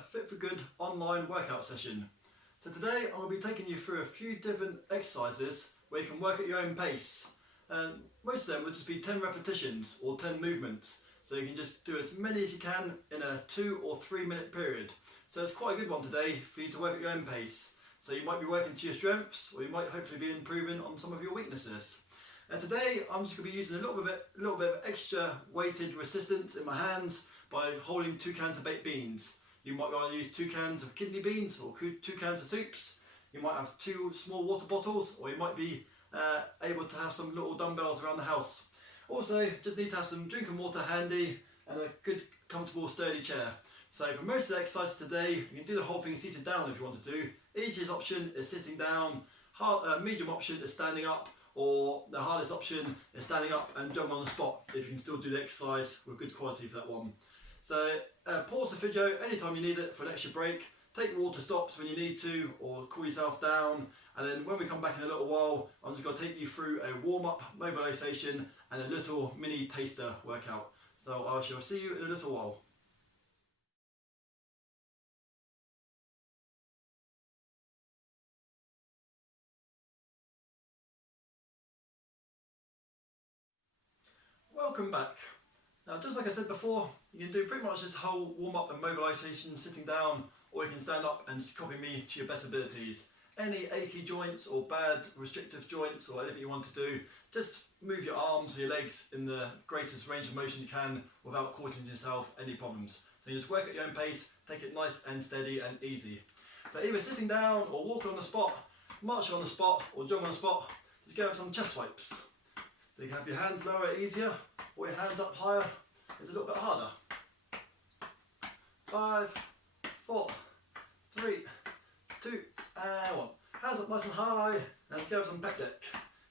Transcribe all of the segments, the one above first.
Fit For Good online workout session. So today I'm going to be taking you through a few different exercises where you can work at your own pace. And most of them will just be 10 repetitions or 10 movements. So you can just do as many as you can in a 2 or 3 minute period. So it's quite a good one today for you to work at your own pace. So you might be working to your strengths, or you might hopefully be improving on some of your weaknesses. And today I'm just going to be using a little bit of extra weighted resistance in my hands by holding 2 cans of baked beans. You might want to use 2 cans of kidney beans or 2 cans of soups. You might have 2 small water bottles, or you might be able to have some little dumbbells around the house. Also, just need to have some drinking water handy and a good, comfortable, sturdy chair. So for most of the exercises today, you can do the whole thing seated down if you want to do. Easiest option is sitting down, medium option is standing up, or the hardest option is standing up and jog on the spot if you can still do the exercise with good quality for that one. So pause the video anytime you need it for an extra break. Take water stops when you need to, or cool yourself down. And then when we come back in a little while, I'm just going to take you through a warm-up, mobilisation and a little mini taster workout. So I shall see you in a little while. Welcome back. Now, just like I said before, you can do pretty much this whole warm-up and mobilisation sitting down, or you can stand up and just copy me to your best abilities. Any achy joints or bad restrictive joints or anything you want to do, just move your arms or your legs in the greatest range of motion you can without causing yourself any problems. So you just work at your own pace, take it nice and steady and easy. So either sitting down or walking on the spot, marching on the spot or jogging on the spot, just go have some chest wipes. So you can have your hands lower easier, or your hands up higher is a little bit harder. 5, 4, 3, 2, and 1. Hands up nice and high, and let's go with some pec deck.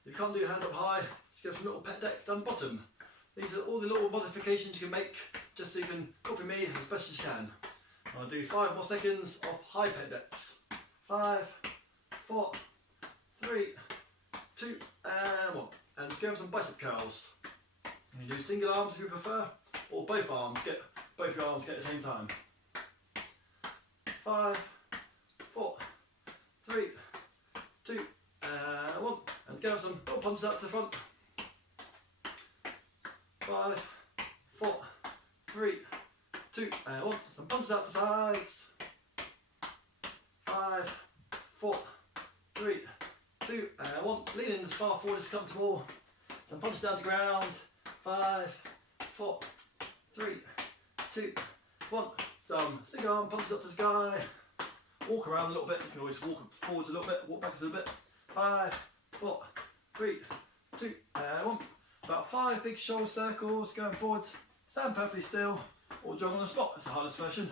If you can't do your hands up high, just go for some little pec decks down the bottom. These are all the little modifications you can make just so you can copy me as best as you can. I'll do 5 more seconds of high pec decks. 5, 4, 3, 2, and 1. And just go with some bicep curls. You can do single arms if you prefer, or both arms. Get both your arms at the same time. 5, 4, 3, 2, and 1. And go with some little punches out to the front. 5, 4, 3, 2, and 1. Some punches out to sides. 5, 4, 3, 2, and 1. Lean in as far forward as comfortable. Some punches down to ground. 5, 4, 3, 2, 1. Some single arm punches up to the sky. Walk around a little bit. You can always walk forwards a little bit, walk backwards a little bit. 5, 4, 3, 2, and 1. About 5 big shoulder circles going forwards. Stand perfectly still, or jog on the spot. It's the hardest version.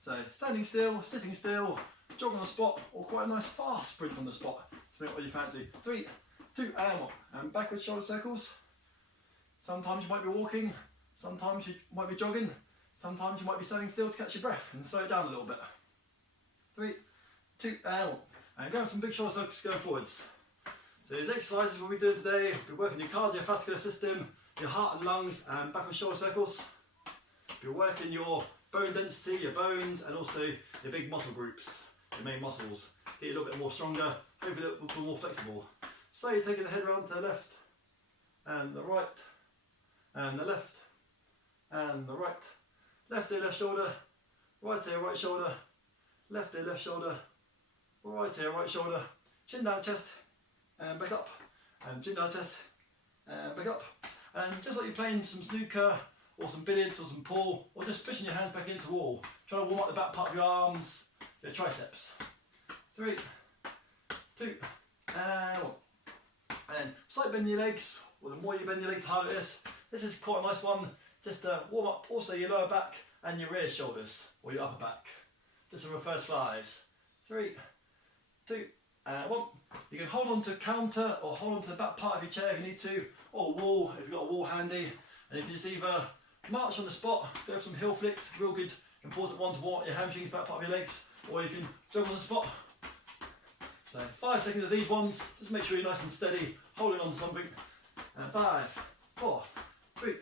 So standing still, sitting still, jog on the spot, or quite a nice fast sprint on the spot. Sprint what you fancy. 3, 2, and 1. And backwards shoulder circles. Sometimes you might be walking, sometimes you might be jogging, sometimes you might be standing still to catch your breath and slow it down a little bit. 3, 2, and 1. And go with some big shoulder circles going forwards. So these exercises we'll be doing today, we'll be working your cardiovascular system, your heart and lungs, and backward shoulder circles. You're working your bone density, your bones, and also your big muscle groups, your main muscles. Get you a little bit more stronger, hopefully a little bit more flexible. So you're taking the head round to the left, and the right, and the left, and the right. Left ear, left shoulder, right ear, right shoulder, left ear, left shoulder, right ear, right shoulder, chin down chest, and back up, and chin down chest, and back up. And just like you're playing some snooker, or some billiards, or some pool, or just pushing your hands back into the wall. Try to warm up the back part of your arms, your triceps. 3, 2, and 1. And slight bend your legs, or the more you bend your legs, the harder it is. This is quite a nice one, just to warm up also your lower back and your rear shoulders, or your upper back. Just the reverse flies. 3, 2, and 1. You can hold on to a counter, or hold on to the back part of your chair if you need to, or a wall if you've got a wall handy. And you can just either march on the spot, go for some heel flicks, real good, important one to warm up your hamstrings, back part of your legs, or you can jog on the spot. So 5 seconds of these ones, just make sure you're nice and steady, holding on to something. And 5, 4, 3,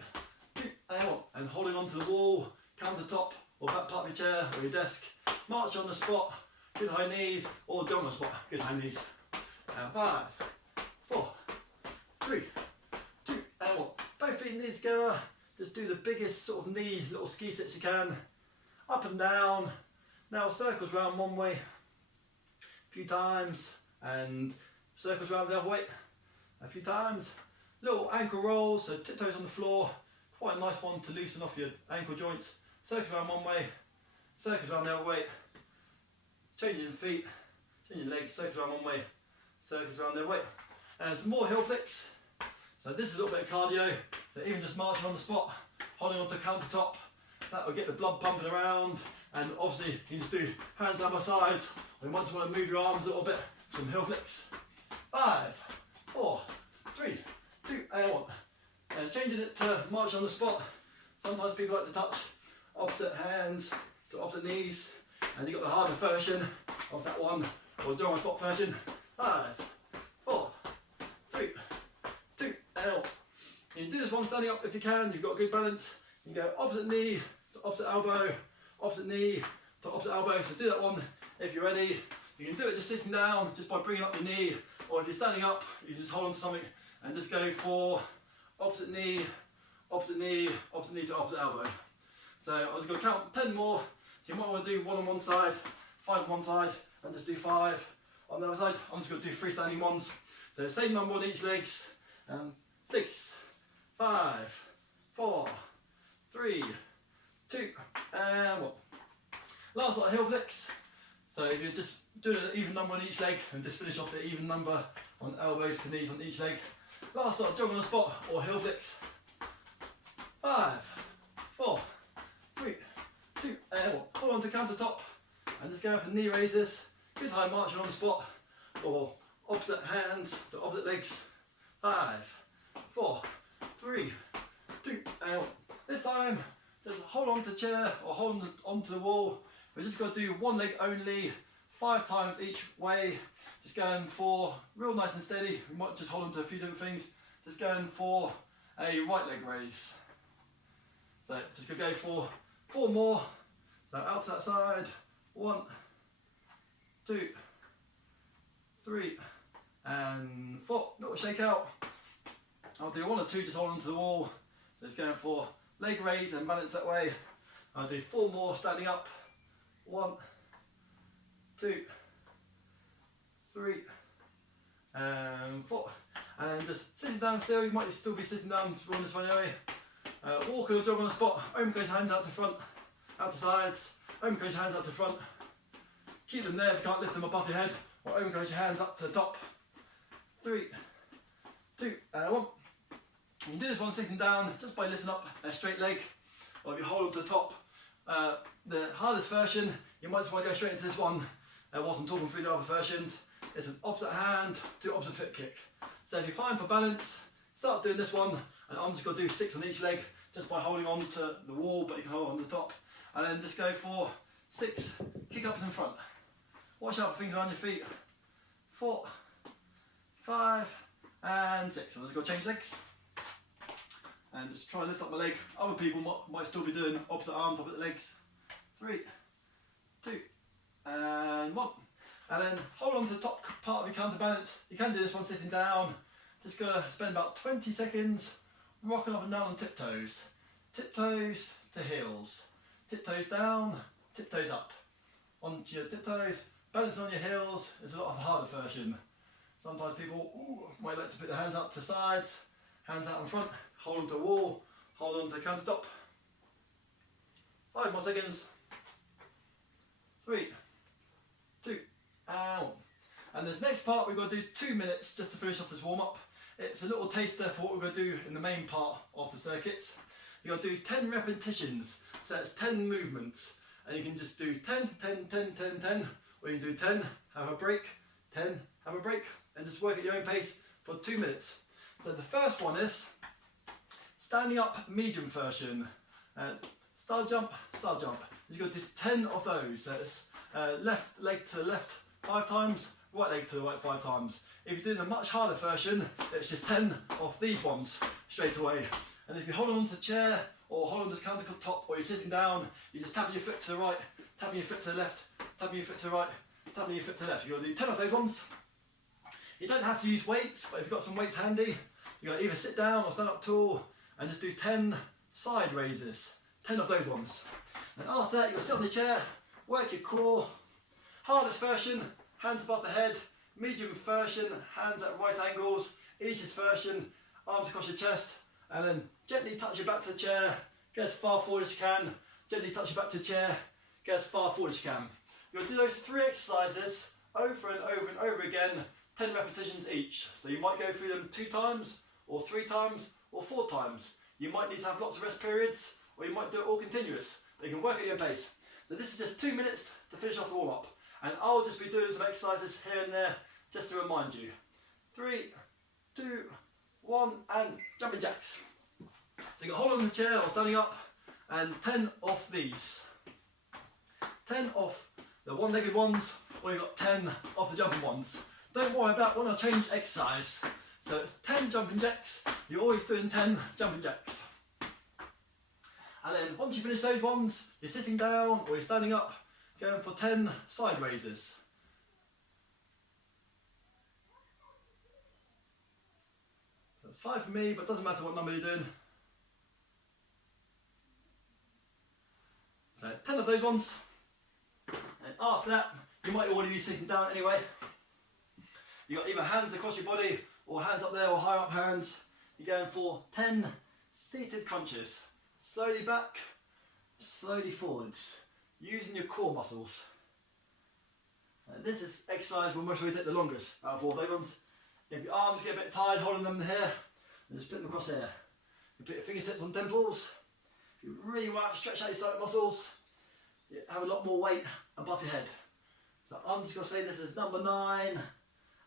2, and 1. And holding on to the wall, countertop, or back part of your chair or your desk. March on the spot, good high knees, or jog on the spot, good high knees. And 5, 4, 3, 2, and 1. Both feet knees together. Just do the biggest sort of knee little ski sets you can. Up and down. Now circles round one way a few times, and circles round the other way a few times. Little ankle rolls, so tiptoes on the floor. Quite a nice one to loosen off your ankle joints. Circles around one way, circles around the other way. Changing feet, changing legs, circles around one way, circles around the other way. And some more heel flicks. So this is a little bit of cardio. So even just marching on the spot, holding onto countertop, that will get the blood pumping around. And obviously you can just do hands down by sides. Or once you want to move your arms a little bit, some heel flicks. 5, 4, 3, 2, and 1. And changing it to march on the spot. Sometimes people like to touch opposite hands to opposite knees. And you've got the harder version of that one, or jog on the spot version. 5, 4, 3, 2, and 1. You can do this one standing up if you can. You've got good balance. You can go opposite knee to opposite elbow, opposite knee to opposite elbow. So do that one if you're ready. You can do it just sitting down, just by bringing up your knee, or if you're standing up, you can just hold on to something and just go for opposite knee, opposite knee, opposite knee to opposite elbow. So I was going to count 10 more. So you might want to do 1 on one side, 5 on one side, and just do 5 on the other side. I'm just going to do 3 standing ones. So same number on each legs. 6, 5, 4, 3, 2, and 1. Last lot of heel flicks. So if you're just doing an even number on each leg, and just finish off the even number on elbows to knees on each leg. Last lot, jog on the spot or heel flicks. 5, 4, 3, 2, and 1. Hold on to countertop and just go for knee raises. Good high marching on the spot, or opposite hands to opposite legs. 5, 4, 3, 2, and 1. This time, just hold on to chair or hold on to the wall. We're just going to do one leg only, 5 times each way. Just going for real nice and steady. We might just hold on to a few different things. Just going for a right leg raise. So just going to go for 4 more. So out to that side. 1, 2, 3, and 4. Little shake out. I'll do 1 or 2 just hold on to the wall. Just going for leg raise and balance that way. I'll do 4 more standing up. 1, 2, 3, and 4. And just sitting down still. You might still be sitting down on this one anyway. Walk or jog on the spot. Omicron your hands out to front, out to sides. Omicron your hands out to front. Keep them there if you can't lift them above your head. Or omicron your hands up to the top. 3, 2, and 1. You can do this one sitting down just by lifting up a straight leg. Or if you hold on to the top. The hardest version, you might just want to go straight into this one whilst I'm talking through the other versions. It's an opposite hand to opposite foot kick. So if you're fine for balance, start doing this one, and I'm just going to do 6 on each leg just by holding on to the wall, but you can hold on the top. And then just go for 6 kick ups in front. Watch out for things around your feet. 4, 5, and 6. I'm just going to change legs. And just try and lift up my leg. Other people might still be doing opposite arms, opposite legs. 3, 2, and 1. And then hold on to the top part of your counterbalance. You can do this one sitting down. Just gonna spend about 20 seconds rocking up and down on tiptoes. Tiptoes to heels. Tiptoes down, tiptoes up. Onto your tiptoes, balancing on your heels is a lot of a harder version. Sometimes people might like to put their hands up to sides, hands out in front, hold on to the wall, hold on to the countertop. 5 more seconds. 3, 2, and 1. And this next part we're going to do 2 minutes just to finish off this warm up. It's a little taster for what we're going to do in the main part of the circuits. You're going to do 10 repetitions, so that's 10 movements. And you can just do 10, 10, 10, 10, 10, or you can do 10, have a break, 10, have a break, and just work at your own pace for 2 minutes. So the first one is standing up medium version. Star jump, star jump. You've got to do 10 of those. So it's left leg to the left 5 times, right leg to the right 5 times. If you're doing a much harder version, it's just 10 of these ones straight away. And if you hold on to the chair or hold on to the countertop or you're sitting down, you're just tapping your foot to the right, tapping your foot to the left, tapping your foot to the right, tapping your foot to the left. You're going to do 10 of those ones. You don't have to use weights, but if you've got some weights handy, you've got to either sit down or stand up tall and just do 10 side raises. 10 of those ones. And after that, you're going to sit on the chair, work your core. Hardest version, hands above the head. Medium version, hands at right angles. Easiest version, arms across your chest. And then gently touch your back to the chair. Get as far forward as you can. Gently touch your back to the chair. Get as far forward as you can. You'll do those 3 exercises over and over and over again. 10 repetitions each. So you might go through them 2 times, or 3 times, or 4 times. You might need to have lots of rest periods, or you might do it all continuous. But you can work at your pace. So this is just 2 minutes to finish off the warm up. And I'll just be doing some exercises here and there just to remind you. 3, 2, 1, and jumping jacks. So you got hold on the chair or standing up, and 10 off these. 10 off the one-legged ones, or you got 10 off the jumping ones. Don't worry about when I change exercise. So it's 10 jumping jacks. You're always doing 10 jumping jacks. And then once you finish those ones, you're sitting down or you're standing up, going for 10 side raises. So that's 5 for me, but it doesn't matter what number you're doing. So 10 of those ones. And after that, you might already be sitting down anyway. You've got either hands across your body or hands up there or higher up hands. You're going for 10 seated crunches. Slowly back, slowly forwards, using your core muscles. And this is exercise will most probably take the longest out of all those ones. If your arms get a bit tired holding them here, then just put them across here. You put your fingertips on temples. If you really want to stretch out your stomach muscles, you have a lot more weight above your head. So I'm just going to say this is number 9,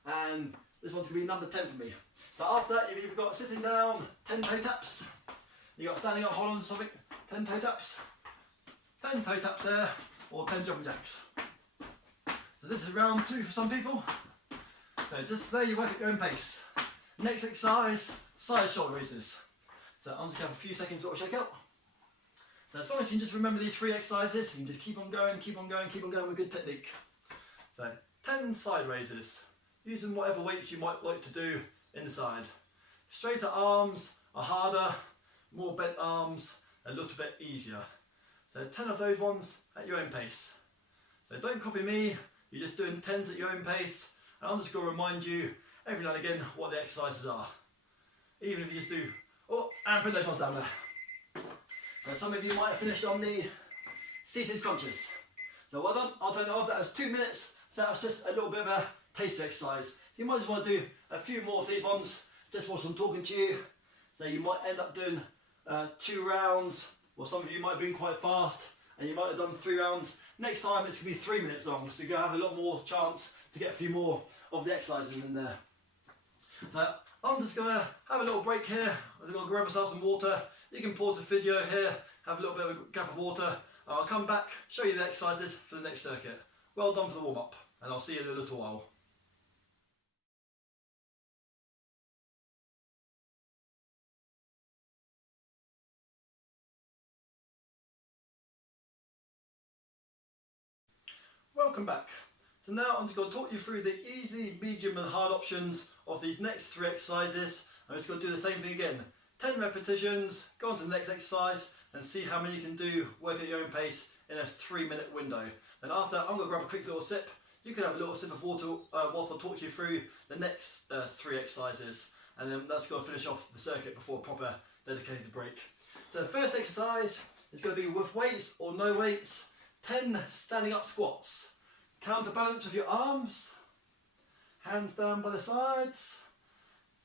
and this one's going to be number 10 for me. So after that, if you've got sitting down, 10 toe taps. You got standing up, hold on to something, 10 toe taps. 10 toe taps there, or 10 jumping jacks. So this is round 2 for some people. So just there you work at your own pace. Next exercise, side shoulder raises. So I'm just going to have a few seconds sort of shake out. So as long as you can just remember these 3 exercises, you can just keep on going, keep on going, keep on going with good technique. So 10 side raises, using whatever weights you might like to do in the side. Straighter arms are harder, more bent arms, a little bit easier. So 10 of those ones at your own pace. So don't copy me, you're just doing 10s at your own pace, and I'm just going to remind you every now and again what the exercises are. Even if you just do, oh, and put those ones down there. So some of you might have finished on the seated crunches. So well done, I'll turn it off, that was 2 minutes, so that was just a little bit of a taster exercise. You might just want to do a few more of these ones, just whilst I'm talking to you. So you might end up doing 2 rounds, or some of you might have been quite fast, and you might have done 3 rounds. Next time it's going to be 3 minutes long, so you're going to have a lot more chance to get a few more of the exercises in there. So I'm just going to have a little break here. I'm going to grab myself some water. You can pause the video here, have a little bit of a gap of water. I'll come back, show you the exercises for the next circuit. Well done for the warm-up, and I'll see you in a little while. Welcome back. So now I'm just going to talk you through the easy, medium and hard options of these next 3 exercises. I'm just going to do the same thing again. 10 repetitions, go on to the next exercise and see how many you can do, work at your own pace in a 3-minute window. Then after that I'm going to grab a quick little sip. You can have a little sip of water whilst I talk you through the next 3 exercises, and then that's going to finish off the circuit before a proper dedicated break. So the first exercise is going to be with weights or no weights. 10 standing up squats. Counterbalance with your arms, hands down by the sides,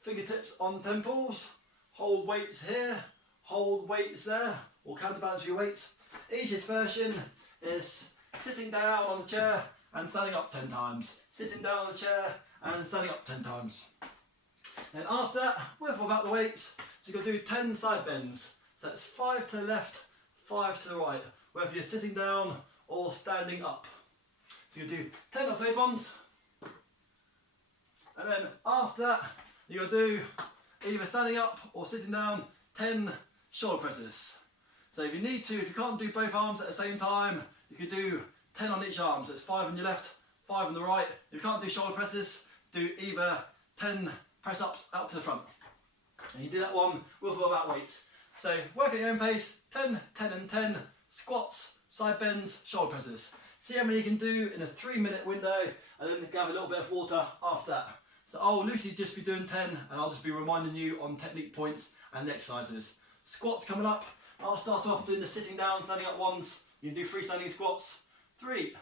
fingertips on temples, hold weights here, hold weights there, or counterbalance your weights. Easiest version is sitting down on the chair and standing up 10 times. Sitting down on the chair and standing up 10 times. Then after that, with or without the weights, you're going to do 10 side bends. So that's 5 to the left, 5 to the right, whether you're sitting down or standing up. So you do 10 of those ones, and then after that you're going to do either standing up or sitting down 10 shoulder presses. So if you need to, if you can't do both arms at the same time, you could do 10 on each arm. So it's 5 on your left, 5 on the right. If you can't do shoulder presses, do either 10 press ups out to the front. And you do that one with or without weights. So work at your own pace, 10, 10 and 10, squats, side bends, shoulder presses. See how many you can do in a 3-minute window, and then grab a little bit of water after that. So I'll loosely just be doing 10, and I'll just be reminding you on technique points and exercises. Squats coming up. I'll start off doing the sitting down, standing up ones. You can do freestanding squats. 3,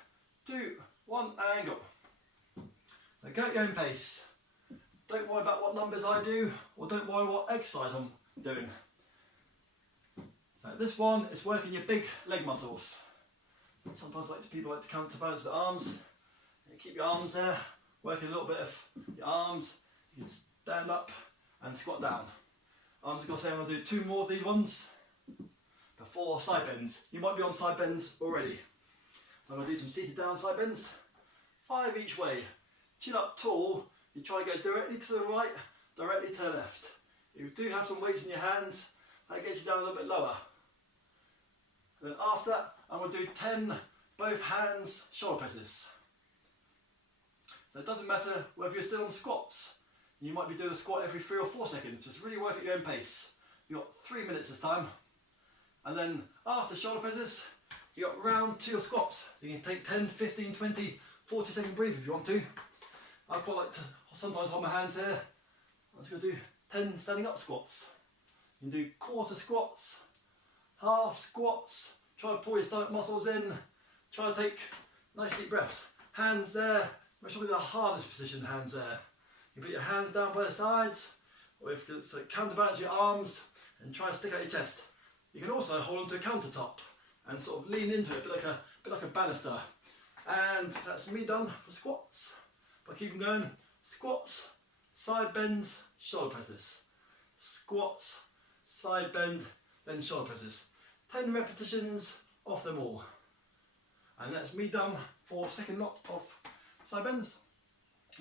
2, 1, and go. So go at your own pace. Don't worry about what numbers I do, or don't worry what exercise I'm doing. So this one is working your big leg muscles. Sometimes people like to counterbalance the arms. You keep your arms there, working a little bit of your arms. You can stand up and squat down. I'm just going to say I'm going to do 2 more of these ones before side bends. You might be on side bends already. So I'm going to do some seated down side bends. 5 each way. Chin up tall. You try to go directly to the right, directly to the left. If you do have some weights in your hands, that gets you down a little bit lower. And then after that, I'm going to do 10 both hands shoulder presses. So it doesn't matter whether you're still on squats. You might be doing a squat every 3 or 4 seconds. Just really work at your own pace. You've got 3 minutes this time. And then after shoulder presses, you've got round 2 squats. You can take 10, 15, 20, 40 second breathe if you want to. I quite like to sometimes hold my hands here. I'm just going to do 10 standing up squats. You can do quarter squats, half squats. Try to pull your stomach muscles in. Try to take nice deep breaths. Hands there. Make sure the hardest position, hands there. You put your hands down by the sides, or if you can counterbalance your arms and try to stick out your chest. You can also hold onto a countertop and sort of lean into it, a bit like a banister. And that's me done for squats. But keep them going. Squats, side bends, shoulder presses. Squats, side bend, then shoulder presses. 10 repetitions of them all. And that's me done for second lot of side bends.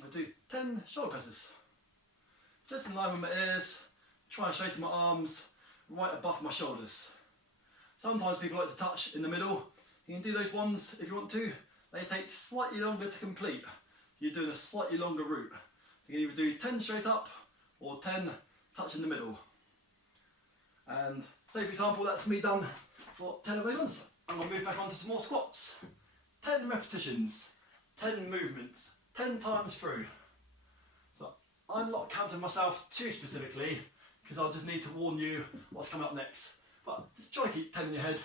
I do 10 shoulder presses. Just in line with my ears, try and straighten my arms right above my shoulders. Sometimes people like to touch in the middle. You can do those ones if you want to. They take slightly longer to complete. You're doing a slightly longer route. So you can either do 10 straight up or 10 touch in the middle. And say for example that's me done for 10 of those ones. I'm going to move back onto some more squats. 10 repetitions, 10 movements, 10 times through. So I'm not counting myself too specifically because I'll just need to warn you what's coming up next. But just try to keep 10 in your head.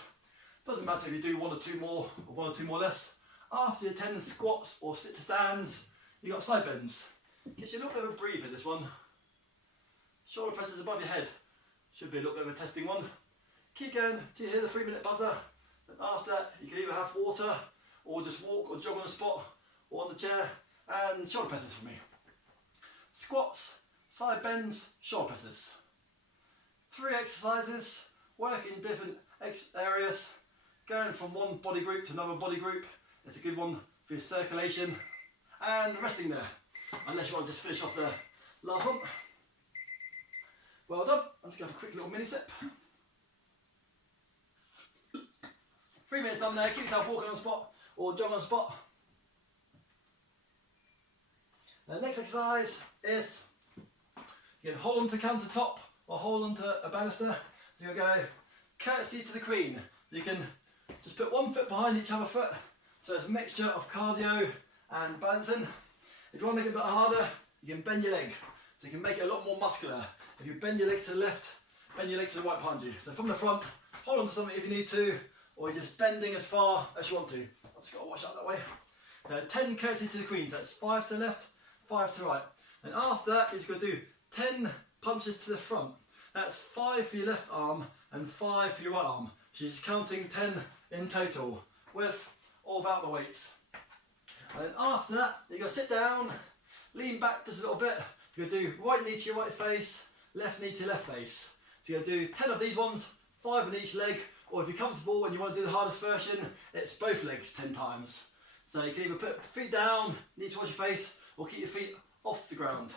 Doesn't matter if you do 1 or 2 more or 1 or 2 more less. After your 10 squats or sit to stands, you got side bends. Gives you a little bit of a breather, this one. Shoulder presses above your head. Should be a little bit of a testing one. Keep going till you hear the 3-minute buzzer. Then after that, you can either have water or just walk or jog on the spot or on the chair, and shoulder presses for me. Squats, side bends, shoulder presses. 3 exercises, working different areas, going from one body group to another body group. It's a good one for your circulation, and resting there, unless you want to just finish off the last one. Well done. Let's go have a quick little mini sip. 3 minutes done there. Keep yourself walking on the spot or jogging on the spot. The next exercise is you can hold on to countertop or hold on to a banister. So you go curtsy to the Queen. You can just put 1 foot behind each other foot. So it's a mixture of cardio and balancing. If you want to make it a bit harder, you can bend your leg. So you can make it a lot more muscular. If you bend your leg to the left, bend your leg to the right behind you. So from the front, hold on to something if you need to, or you're just bending as far as you want to. I've just got to wash out that way. So 10 curtsy to the Queen. So that's 5 to the left, 5 to the right. And after that, you're going to do 10 punches to the front. That's 5 for your left arm and 5 for your right arm. So you're just counting 10 in total, with or without the weights. And then after that, you're going to sit down, lean back just a little bit. You're going to do right knee to your right face, left knee to your left face. So you're going to do 10 of these ones, 5 on each leg, or if you're comfortable and you want to do the hardest version, it's both legs 10 times. So you can either put feet down, knee towards your face, or keep your feet off the ground.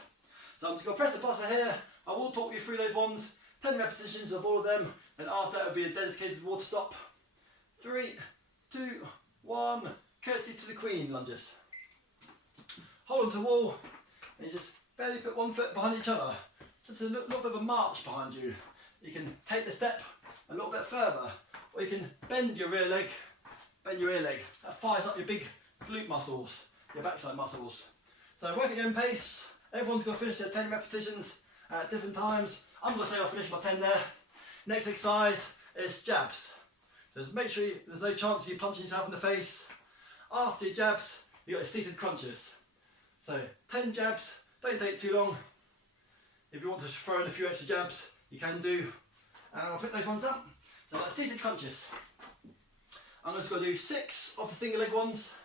So I'm just going to press the buzzer here. I will talk you through those ones 10 repetitions of all of them, and after that will be a dedicated water stop. 3, 2, 1, curtsy to the Queen lunges. Hold on to the wall, and you just barely put one foot behind each other. Just a little bit of a march behind you. You can take the step a little bit further, or you can bend your rear leg. That fires up your big glute muscles, your backside muscles. So working at your own pace. Everyone's got to finish their 10 repetitions at different times. I'm going to say I'll finish my 10 there. Next exercise is jabs. So just make sure there's no chance of you punching yourself in the face. After your jabs, you've got your seated crunches. So 10 jabs, don't take too long. If you want to throw in a few extra jabs, you can do. And I'll pick those ones up. So like seated crunches. I'm just going to do 6 of the single leg ones.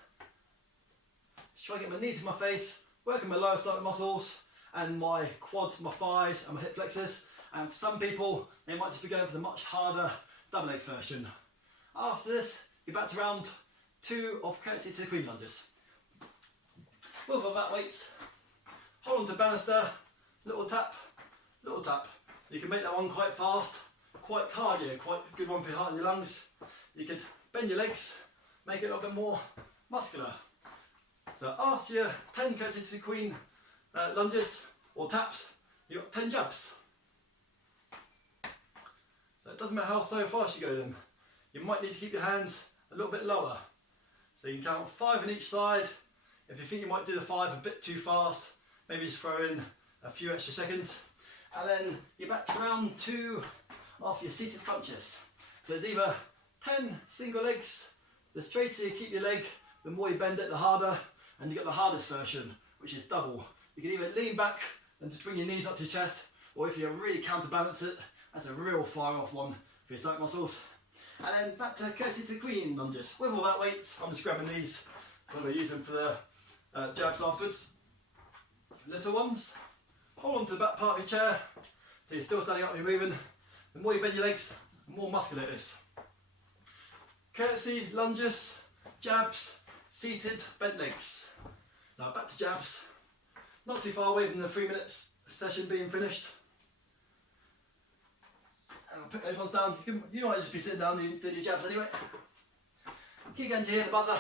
Just try to get my knees to my face, working my lower stomach muscles and my quads, my thighs and my hip flexors. And for some people, they might just be going for the much harder double leg version. After this, you're back to round 2 of curtsy to the Queen lunges. Move on mat weights. Hold on to banister, little tap, little tap. You can make that one quite fast, quite cardio, quite a good one for your heart and your lungs. You could bend your legs, make it a little bit more muscular. So after your 10 curtsy to the Queen lunges or taps, you've got 10 jabs. So it doesn't matter how so fast you go then. You might need to keep your hands a little bit lower. So you can count 5 on each side. If you think you might do the 5 a bit too fast, maybe just throw in a few extra seconds. And then you're back to round 2 of your seated crunches. So it's either 10 single legs. The straighter you keep your leg, the more you bend it, the harder. And you've got the hardest version, which is double. You can either lean back and just bring your knees up to your chest, or if you really counterbalance it, that's a real fire off one for your stomach muscles. And then back to curtsy to Queen lunges. With all that weights, I'm just grabbing these, so I'm going to use them for the jabs afterwards. Little ones, hold on to the back part of your chair, so you're still standing up and you're moving. The more you bend your legs, the more muscular it is. Curtsy, lunges, jabs, seated, bent legs. So back to jabs. Not too far away from the 3 minutes session being finished. And I'll put those ones down. You might just be sitting down and doing your jabs anyway. Keep going to hear the buzzer.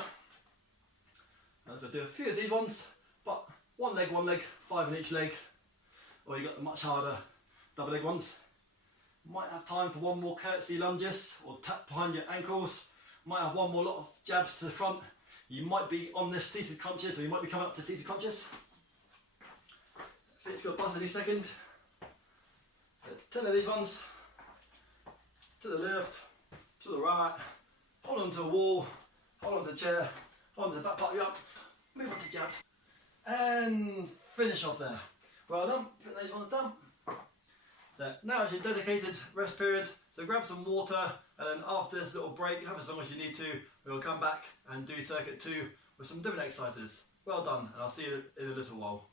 I'm going to do a few of these ones, but one leg, 5 on each leg. Or you've got the much harder double leg ones. Might have time for one more curtsy lunges or tap behind your ankles. Might have one more lot of jabs to the front. You might be on this seated crunches, or you might be coming up to seated crunches. It's got a buzz any second. So 10 of these ones. To the left, to the right. Hold on to a wall, hold on to a chair, hold on to the back part of your arm. Move on to jabs. And finish off there. Well done, put those ones down. So now it's your dedicated rest period. So grab some water, and then after this little break, have as long as you need to, we'll come back and do circuit 2 with some different exercises. Well done, and I'll see you in a little while.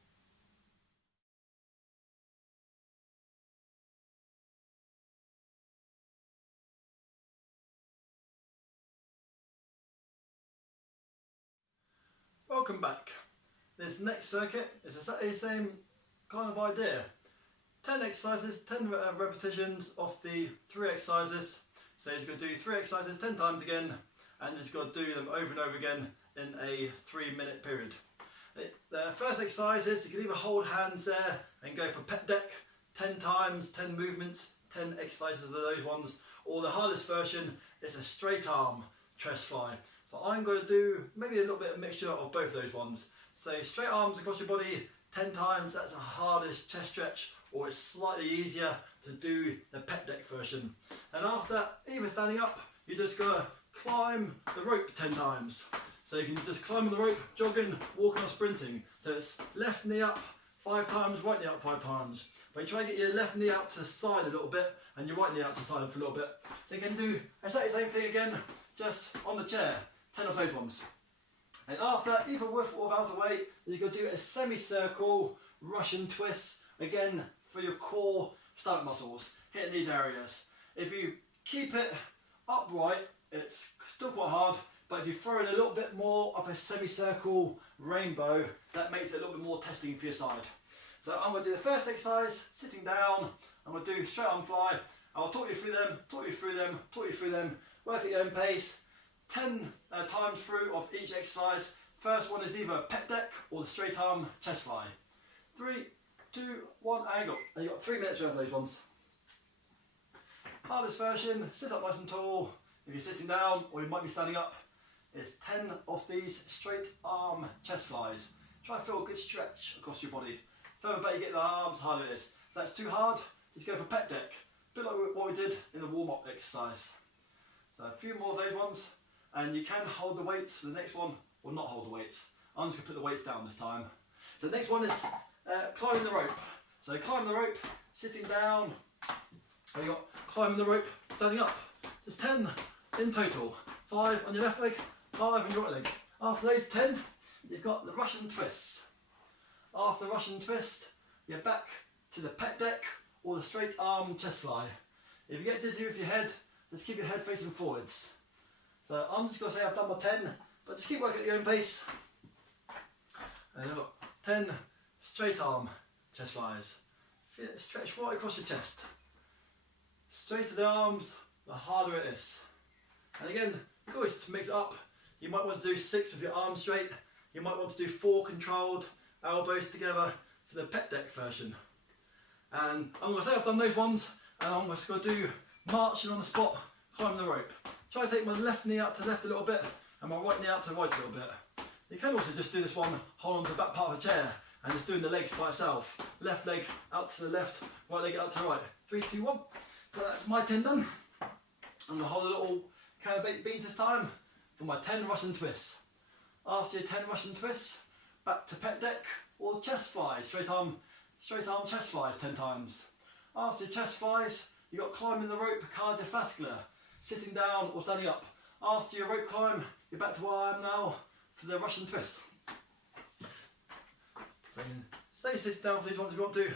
Welcome back. This next circuit is exactly the same kind of idea. 10 exercises, 10 repetitions of the 3 exercises. So you're going to do 3 exercises 10 times again, and just got to do them over and over again in a 3-minute period. The first exercise is you can either hold hands there and go for pec deck 10 times, 10 movements, 10 exercises of those ones, or the hardest version is a straight arm chest fly. So I'm going to do maybe a little bit of mixture of both those ones. So straight arms across your body 10 times, that's the hardest chest stretch, or it's slightly easier to do the pec deck version. And after that, even standing up, you just got to climb the rope 10 times. So you can just climb on the rope, jogging, walking or sprinting. So it's left knee up 5 times, right knee up 5 times. But you try to get your left knee out to the side a little bit, and your right knee out to the side for a little bit. So you can do exactly the same thing again, just on the chair, 10 of those ones. And after, either with or without a weight, you can do a semicircle Russian twist, again for your core stomach muscles, hitting these areas. If you keep it upright, it's still quite hard, but if you throw in a little bit more of a semicircle rainbow, that makes it a little bit more testing for your side. So I'm going to do the first exercise, sitting down I'm going to do straight arm fly. I'll talk you through them, work at your own pace. 10 times through of each exercise. First one is either pec deck or the straight arm chest fly. 3, 2, 1, and go. And you've got 3 minutes of those ones. Hardest version, sit up nice and tall. If you're sitting down or you might be standing up, it's 10 of these straight arm chest flies. Try and feel a good stretch across your body. Further back you get the arms, the harder it is. If that's too hard, just go for pec deck. A bit like what we did in the warm-up exercise. So a few more of those ones, and you can hold the weights. The next one will not hold the weights. I'm just going to put the weights down this time. So the next one is climbing the rope. So climb the rope, sitting down. You got climbing the rope, standing up. There's 10 in total. 5 on your left leg, 5 on your right leg. After those 10, you've got the Russian twist. After the Russian twist, you're back to the pec deck or the straight arm chest fly. If you get dizzy with your head, just keep your head facing forwards. So I'm just going to say I've done my 10, but just keep working at your own pace. And I've got 10 straight arm chest flies. Feel it stretch right across your chest. Straighter the arms, the harder it is. And again, you can always mix it up. You might want to do 6 with your arms straight. You might want to do 4 controlled elbows together for the pec deck version. And I'm going to say I've done those ones, and I'm just going to do marching on the spot, climbing the rope. Try to take my left knee out to the left a little bit, and my right knee out to the right a little bit. You can also just do this one, hold on to the back part of the chair, and just doing the legs by itself. Left leg out to the left, right leg out to the right. 3, 2, 1. So that's my 10 done. I'm going to hold a little can of baked beans this time for my 10 Russian twists. After your 10 Russian twists, back to pec deck or chest flies, straight arm chest flies 10 times. After your chest flies, you've got climbing the rope cardiovascular, sitting down or standing up. After your rope climb, you're back to where I am now for the Russian twist. So you can stay sitting down for these ones if you want to.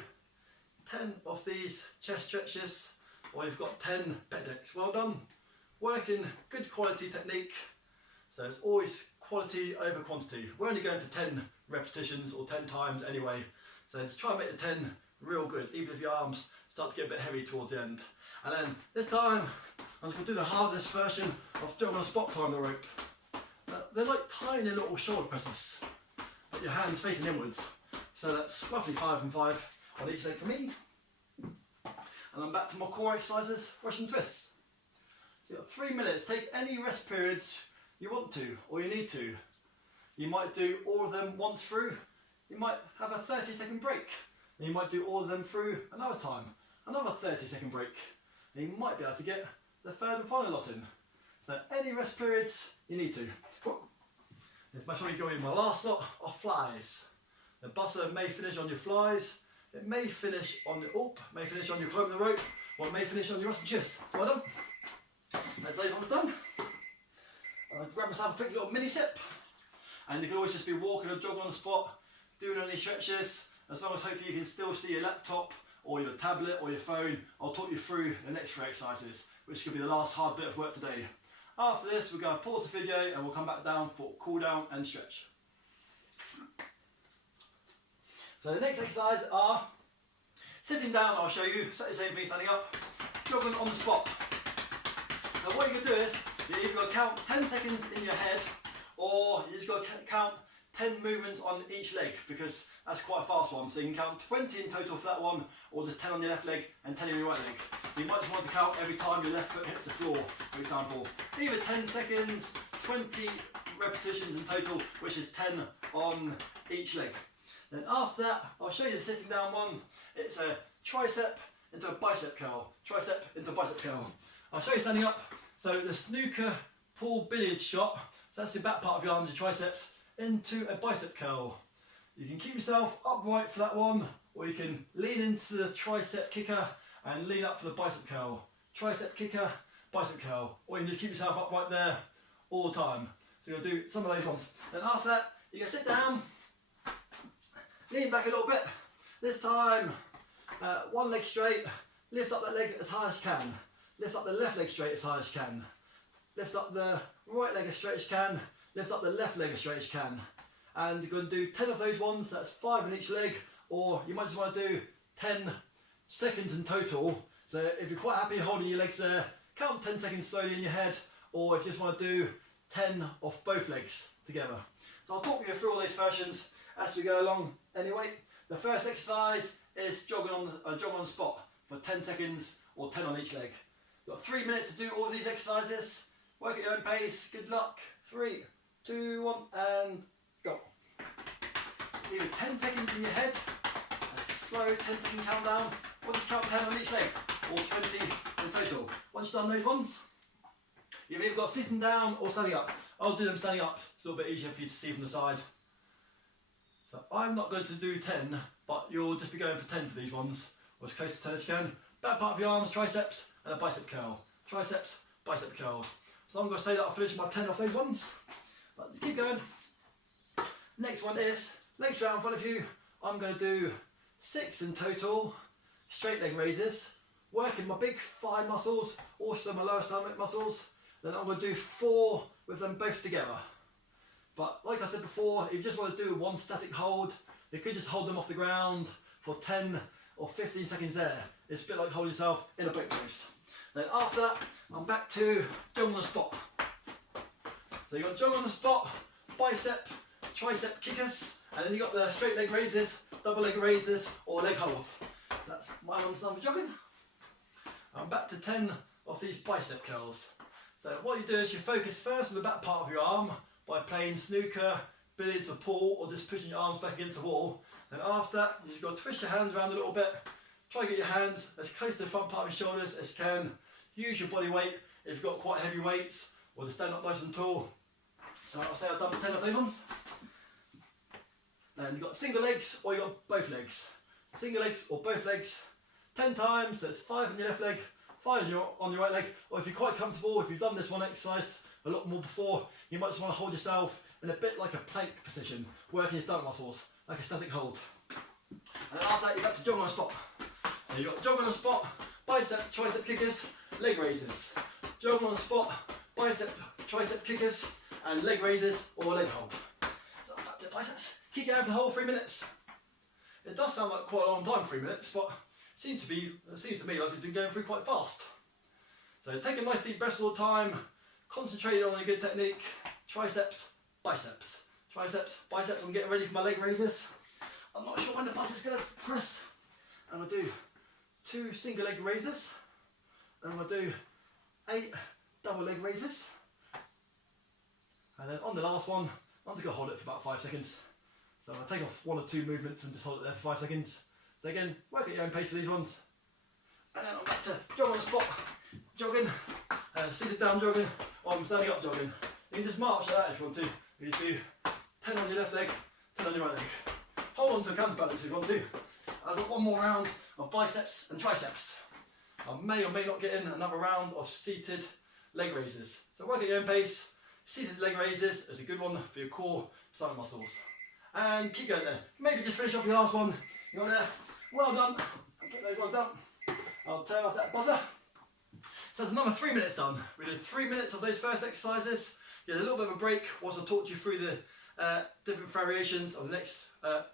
10 of these chest stretches, or you've got 10 pec decks. Well done. Working good quality technique. So it's always quality over quantity. We're only going for 10 repetitions or 10 times anyway. So let's try and make the 10 real good, even if your arms start to get a bit heavy towards the end. And then this time, I'm just going to do the hardest version of jog on a spot climb the rope. They're like tiny little shoulder presses, but your hands facing inwards. So that's roughly 5 and 5 on each leg for me. And then back to my core exercises, Russian twists. So you've got 3 minutes. Take any rest periods you want to or you need to. You might do all of them once through. You might have a 30-second break. And you might do all of them through another time. Another 30-second break. And you might be able to get the third and final lot in. So any rest periods you need to. Make sure you go in my last lot of flies. The buzzer may finish on your flies. It may finish on the may finish on your climbing the rope, or it may finish on your Russian twist. Well done. That's those ones done. I'll grab myself a quick little mini sip, and you can always just be walking or jogging on the spot, doing any stretches, as long as hopefully you can still see your laptop or your tablet or your phone. I'll talk you through the next 3 exercises, which could be the last hard bit of work today. After this, we're going to pause the video and we'll come back down for cool down and stretch. So the next exercise are sitting down. I'll show you, the same thing, standing up, jogging on the spot. So what you can do is, you either got to count 10 seconds in your head, or you just got to count 10 movements on each leg, because that's quite a fast one. So you can count 20 in total for that one, or just 10 on your left leg and 10 on your right leg. So you might just want to count every time your left foot hits the floor, for example. Either 10 seconds, 20 repetitions in total, which is 10 on each leg. Then after that, I'll show you the sitting down one. It's a tricep into a bicep curl. Tricep into a bicep curl. I'll show you standing up. So the snooker pool billiards shot. So that's the back part of your arms, your triceps, into a bicep curl. You can keep yourself upright for that one, or you can lean into the tricep kicker and lean up for the bicep curl. Tricep kicker, bicep curl. Or you can just keep yourself upright there all the time. So you'll do some of those ones. Then after that, you can sit down, lean back a little bit. This time, one leg straight, lift up that leg as high as you can. Lift up the left leg straight as high as you can. Lift up the right leg as straight as you can. Lift up the left leg as straight as you can. And you're going to do 10 of those ones, that's 5 in each leg, or you might just want to do 10 seconds in total. So if you're quite happy holding your legs there, count 10 seconds slowly in your head, or if you just want to do 10 off both legs together. So I'll talk you through all these versions as we go along anyway. The first exercise is jogging on the spot for 10 seconds or 10 on each leg. You've got 3 minutes to do all these exercises. Work at your own pace. Good luck. 3, 2, 1 and go. So either 10 seconds in your head, a slow 10-second countdown, or just count 10 on each leg, or 20 in total. Once you've done those ones, you've either got sitting down or standing up. I'll do them standing up, it's a little bit easier for you to see from the side. So I'm not going to do 10, but you'll just be going for 10 for these ones, or as close to 10 as you can. Back part of your arms, triceps, and a bicep curl. Triceps, bicep curls. So I'm going to say that I'll finish my 10 off those ones. But let's keep going. Next one is legs round in front of you. I'm going to do 6 in total, straight leg raises, working my big thigh muscles, also my lower stomach muscles. Then I'm going to do 4 with them both together. But like I said before, if you just want to do one static hold, you could just hold them off the ground for 10 or 15 seconds there. It's a bit like holding yourself in a boat race. Then after that, I'm back to jog on the spot. So you've got jog on the spot, bicep, tricep kickers, and then you've got the straight leg raises, double leg raises, or leg hold. So that's my one's done for jogging. I'm back to 10 of these bicep curls. So what you do is you focus first on the back part of your arm by playing snooker, billiards or pool, or just pushing your arms back against the wall. Then after that, you've got to twist your hands around a little bit. Try to get your hands as close to the front part of your shoulders as you can. Use your body weight if you've got quite heavy weights, or to stand up nice and tall. So I'll say I've done 10 of those ones. Then you've got single legs or you've got both legs. Single legs or both legs, 10 times, so it's 5 on your left leg, 5 on your right leg. Or if you're quite comfortable, if you've done this one exercise a lot more before, you might just want to hold yourself in a bit like a plank position, working your stomach muscles, like a static hold. And then after that, you're back to jog on the spot. So you've got jog on the spot, bicep, tricep kickers, leg raises. Jog on the spot, bicep, tricep kickers, and leg raises or leg hold. So back to biceps. Keep going for the whole 3 minutes. It does sound like quite a long time, 3 minutes, but it seems to me like it's been going through quite fast. So take a nice deep breath all the time, concentrate on a good technique. Triceps, biceps. Triceps, biceps. I'm getting ready for my leg raises. I'm not sure when the bus is going to press. I'm going to do 2 single leg raises. And I'm going to do 8 double leg raises. And then on the last one, I'm just going to hold it for about 5 seconds. So I'll take off 1 or 2 movements and just hold it there for 5 seconds. So again, work at your own pace for these ones. And then I'm back to jog on the spot, jogging, seated down jogging, or I'm standing up jogging. You can just march like that if you want to. You just do 10 on your left leg, 10 on your right leg. Hold on to a counterbalance if you want to. I've got 1 more round of biceps and triceps. I may or may not get in another round of seated leg raises. So work at your own pace. Seated leg raises is a good one for your core stomach muscles. And keep going there. Maybe just finish off your last one. You got there. Well done. I'll put those ones down. I'll turn off that buzzer. So that's another 3 minutes done. We did 3 minutes of those first exercises. You had a little bit of a break whilst I talked you through the different variations of the next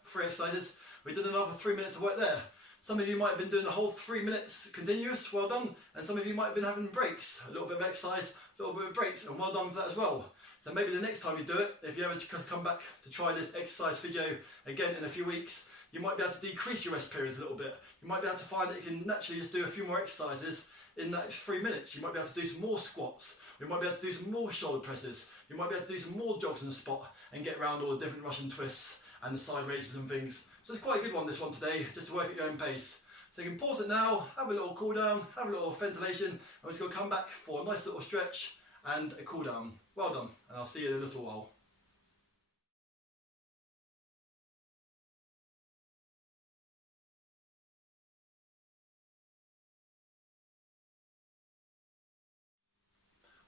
3 exercises. We did another 3 minutes of work there. Some of you might have been doing the whole 3 minutes continuous, well done. And some of you might have been having breaks, a little bit of exercise, a little bit of breaks, and well done for that as well. So maybe the next time you do it, if you ever come back to try this exercise video again in a few weeks, you might be able to decrease your rest periods a little bit. You might be able to find that you can naturally just do a few more exercises in that 3 minutes. You might be able to do some more squats. You might be able to do some more shoulder presses. You might be able to do some more jogs on the spot and get around all the different Russian twists and the side raises and things. So it's quite a good one, this one today, just to work at your own pace. So you can pause it now, have a little cool down, have a little ventilation, and we're just going to come back for a nice little stretch and a cool down. Well done, and I'll see you in a little while.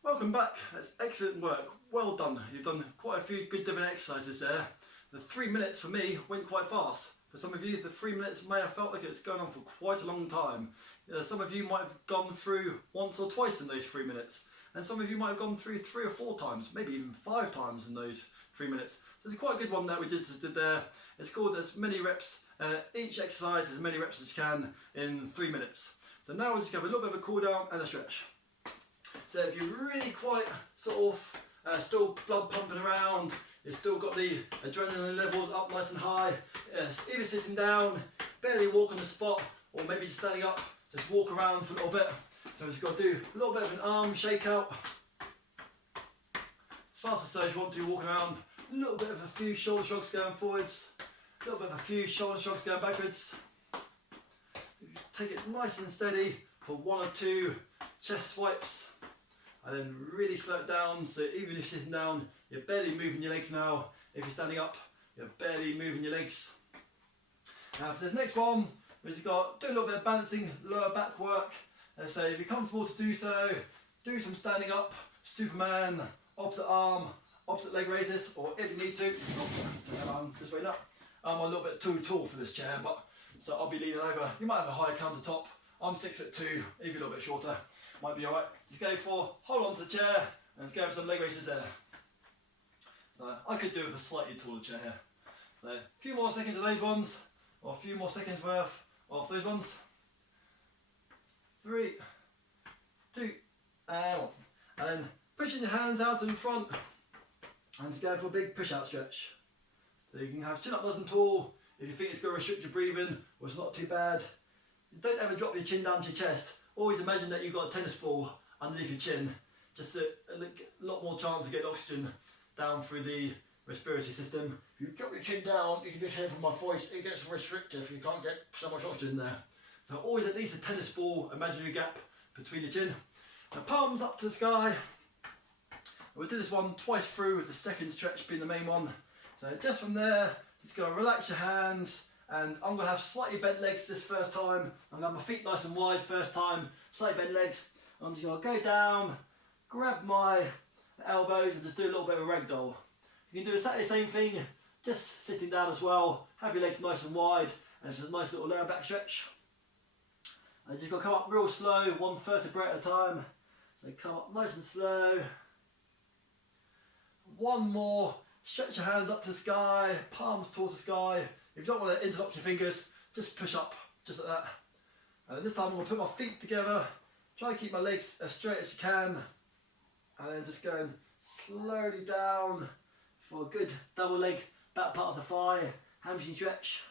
Welcome back, that's excellent work, well done. You've done quite a few good different exercises there. The 3 minutes for me went quite fast. For some of you, the 3 minutes may have felt like it's going on for quite a long time. Some of you might have gone through once or twice in those 3 minutes. And some of you might have gone through 3 or 4 times, maybe even 5 times in those 3 minutes. So it's quite a good one that we just did there. It's called as many reps Each exercise as many reps as you can in 3 minutes. So now we'll just have a little bit of a cool down and a stretch. So if you're really quite sort of still blood pumping around, you've still got the adrenaline levels up nice and high, either sitting down, barely walk on the spot, or maybe just standing up, just walk around for a little bit. So we've got to do a little bit of an arm shake out. As fast as you want to, walking around, a little bit of a few shoulder shrugs going forwards, a little bit of a few shoulder shrugs going backwards. Take it nice and steady for 1 or 2 chest swipes, and then really slow it down, so even if you're sitting down, you're barely moving your legs now. If you're standing up, you're barely moving your legs. Now for this next one, we've just got do a little bit of balancing lower back work. So if you're comfortable to do so, do some standing up, Superman, opposite arm, opposite leg raises, or if you need to, just wait up. I'm a little bit too tall for this chair, but so I'll be leaning over. You might have a higher countertop. I'm 6'2", even a little bit shorter. Might be alright. Just go for, hold on to the chair, and go for some leg raises there. So I could do it with a slightly taller chair here. So a few more seconds of those ones, or a few more seconds worth of those ones. 3, 2, and 1. And then pushing your hands out in front, and just go for a big push out stretch. So you can have chin up nice and tall. If you think it's going to restrict your breathing, or it's not too bad, don't ever drop your chin down to your chest. Always imagine that you've got a tennis ball underneath your chin, just a lot more chance of getting oxygen down through the respiratory system. If you drop your chin down, you can just hear from my voice, it gets restrictive, you can't get so much oxygen there. So always at least a tennis ball, imaginary gap between your chin. Now palms up to the sky. We'll do this one twice through, with the second stretch being the main one. So just from there, just go relax your hands, and I'm going to have slightly bent legs this first time. I'm going to have my feet nice and wide first time, slightly bent legs. I'm just going to go down, grab my elbows and just do a little bit of a ragdoll. You can do exactly the same thing, just sitting down as well. Have your legs nice and wide, and it's a nice little lower back stretch. And just got to come up real slow, 1 vertebrae at a time. So come up nice and slow. One more. Stretch your hands up to the sky, palms towards the sky. If you don't want to interlock your fingers, just push up, just like that. And this time I'm going to put my feet together, try to keep my legs as straight as you can, and then just going slowly down for a good double leg, back part of the thigh, hamstring stretch.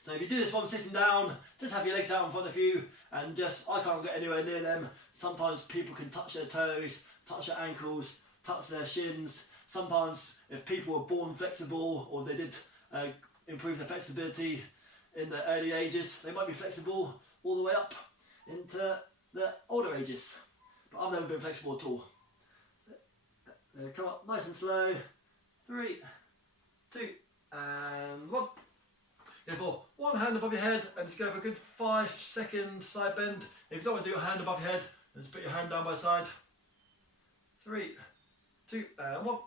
So if you do this one sitting down, just have your legs out in front of you, and just, I can't get anywhere near them. Sometimes people can touch their toes, touch their ankles, touch their shins. Sometimes if people were born flexible, or they did improve their flexibility in the early ages, they might be flexible all the way up into the older ages. But I've never been flexible at all. So, come up nice and slow. 3, 2, and 1. Go for one hand above your head, and just go for a good 5-second side bend. If you don't want to do a hand above your head, then just put your hand down by side. 3, 2, and 1.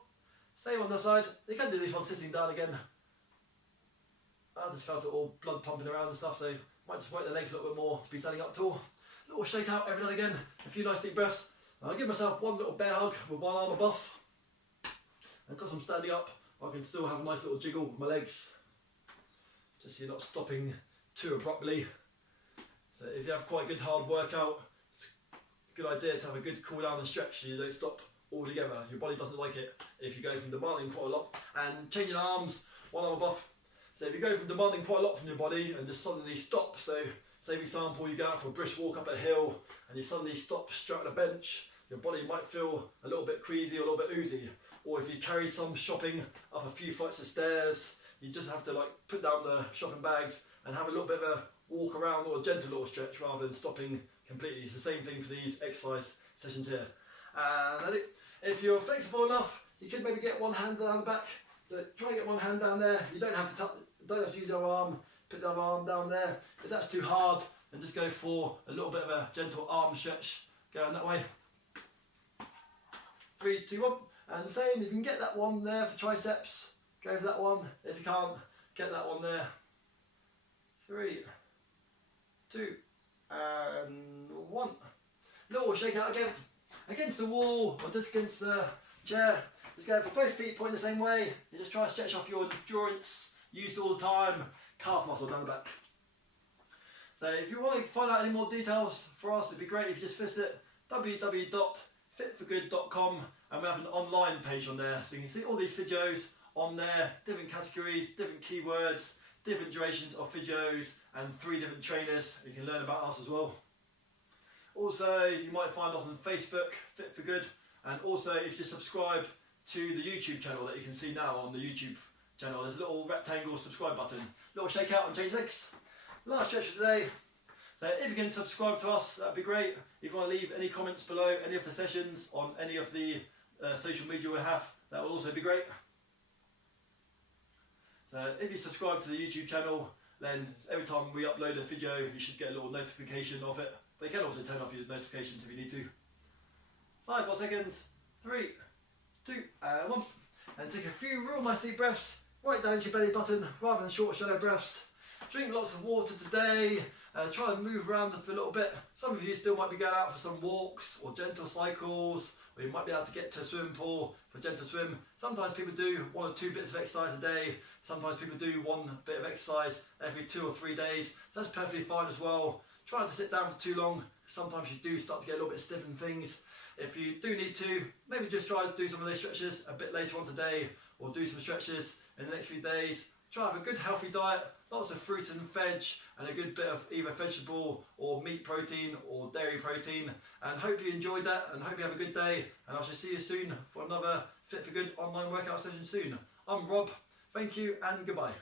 Same on the side. You can do this one sitting down again. I just felt it all blood pumping around and stuff, so might just work the legs a little bit more to be standing up tall. A little shake out every now and again, a few nice deep breaths. I'll give myself one little bear hug with one arm above. And because I'm standing up, I can still have a nice little jiggle with my legs. Just so you're not stopping too abruptly. So if you have quite a good hard workout, it's a good idea to have a good cool down and stretch so you don't stop altogether. Your body doesn't like it if you go from demanding quite a lot. And changing arms, one arm above. So if you go from demanding quite a lot from your body and just suddenly stop, so say for example you go out for a brisk walk up a hill and you suddenly stop straight on a bench, your body might feel a little bit queasy or a little bit oozy. Or if you carry some shopping up a few flights of stairs, you just have to like put down the shopping bags and have a little bit of a walk around or a gentle little stretch rather than stopping completely. It's the same thing for these exercise sessions here. And if you're flexible enough, you could maybe get one hand down the back. So try and get one hand down there. You don't have to use your arm. Put the other arm down there. If that's too hard, then just go for a little bit of a gentle arm stretch. Going that way. 3, 2, 1. And the same, if you can get that one there for triceps, go for that one. If you can't, get that one there. 3, 2, and 1. Little shake out again. Against the wall or just against the chair. Just go for both feet pointing the same way. You just try to stretch off your joints used all the time. calf muscle down the back. So if you want to find out any more details for us, it'd be great if you just visit www.fitforgood.com, and we have an online page on there, so you can see all these videos on there, different categories, different keywords, different durations of videos, and 3 different trainers. You can learn about us as well. Also, you might find us on Facebook, Fit For Good, and also if you subscribe to the YouTube channel that you can see now on the YouTube channel, there's a little rectangle subscribe button. Little shake out and change legs. Last stretch for today. So if you can subscribe to us, that'd be great. If you want to leave any comments below any of the sessions on any of the social media we have, that will also be great. So if you subscribe to the YouTube channel, then every time we upload a video, you should get a little notification of it. But you can also turn off your notifications if you need to. 5 more seconds. 3, 2, and 1. And take a few real nice deep breaths right down into your belly button rather than short shallow breaths. Drink lots of water today. Try and move around for a little bit. Some of you still might be going out for some walks or gentle cycles, or you might be able to get to a swimming pool for a gentle swim. Sometimes people do 1 or 2 bits of exercise a day. Sometimes people do 1 bit of exercise every 2 or 3 days. So that's perfectly fine as well. Try not to sit down for too long. Sometimes you do start to get a little bit stiff in things. If you do need to, maybe just try to do some of those stretches a bit later on today, or do some stretches in the next few days. Try to have a good healthy diet, lots of fruit and veg, and a good bit of either vegetable or meat protein or dairy protein. And hope you enjoyed that, and hope you have a good day. And I shall see you soon for another Fit For Good online workout session soon. I'm Rob, thank you and goodbye.